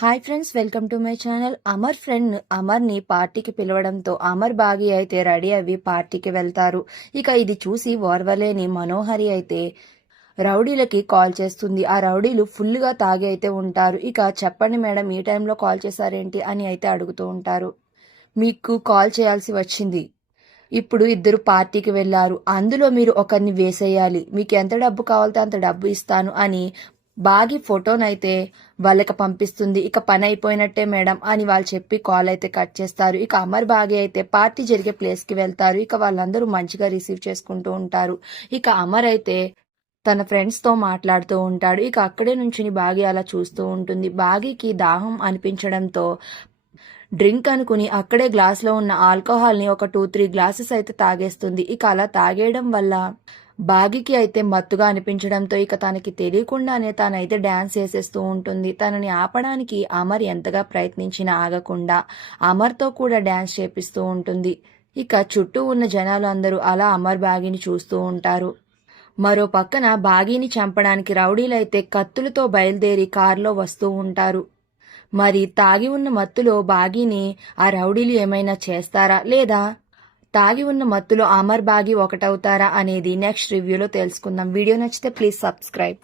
Hi friends welcome to my channel. Amar friend అమర్ని పార్టీకి పిలవడంతో అమర్ బాగి అయితే ready అవి పార్టీకి వెళ్తారు. ఇక ఇది చూసి ఓర్వలేని మనోహరి అయితే రౌడీలకి కాల్ చేస్తుంది. ఆ రౌడీలు ఫుల్గా తాగి అయితే ఉంటారు. ఇక చెప్పండి మేడం ఈ టైంలో కాల్ చేశారేంటి అని అయితే అడుగుతూ ఉంటారు. మీకు కాల్ చేయాల్సి వచ్చింది. ఇప్పుడు ఇద్దరు పార్టీకి వెళ్ళారు. అందులో మీరు ఒకరిని వేసేయాలి. మీకు ఎంత డబ్బు కావాలితే అంత డబ్బు ఇస్తాను అని బాగి ఫోటోనైతే వాళ్ళకి పంపిస్తుంది. ఇక పని అయిపోయినట్టే మేడం అని వాళ్ళు చెప్పి కాల్ అయితే కట్ చేస్తారు. ఇక అమర్ బాగి అయితే పార్టీ జరిగే ప్లేస్కి వెళ్తారు. ఇక వాళ్ళందరూ మంచిగా రిసీవ్ చేసుకుంటూ ఉంటారు. ఇక అమర్ అయితే తన ఫ్రెండ్స్తో మాట్లాడుతూ ఉంటాడు. ఇక అక్కడే నుంచి బాగి అలా చూస్తూ ఉంటుంది. బాగికి దాహం అనిపించడంతో డ్రింక్ అనుకుని అక్కడే గ్లాస్లో ఉన్న ఆల్కహాల్ని ఒక టూ త్రీ గ్లాసెస్ అయితే తాగేస్తుంది. ఇక అలా తాగేయడం వల్ల బాగికి అయితే మత్తుగా అనిపించడంతో ఇక తనకి తెలియకుండానే తనైతే డ్యాన్స్ చేసేస్తూ ఉంటుంది. తనని ఆపడానికి అమర్ ఎంతగా ప్రయత్నించినా ఆగకుండా అమర్తో కూడా డ్యాన్స్ చేపిస్తూ ఉంటుంది. ఇక చుట్టూ ఉన్న జనాలు అందరూ అలా అమర్ బాగిని చూస్తూ ఉంటారు. మరో పక్కన బాగీని చంపడానికి రౌడీలైతే కత్తులతో బయలుదేరి కారులో వస్తూ ఉంటారు. మరి తాగి ఉన్న మత్తులో బాగీని ఆ రౌడీలు ఏమైనా చేస్తారా లేదా? తాగి ఉన్న మత్తులో అమర్ బాగి ఒకటవుతారా అనేది నెక్స్ట్ రివ్యూలో తెలుసుకుందాం. వీడియో నచ్చితే ప్లీజ్ సబ్స్క్రైబ్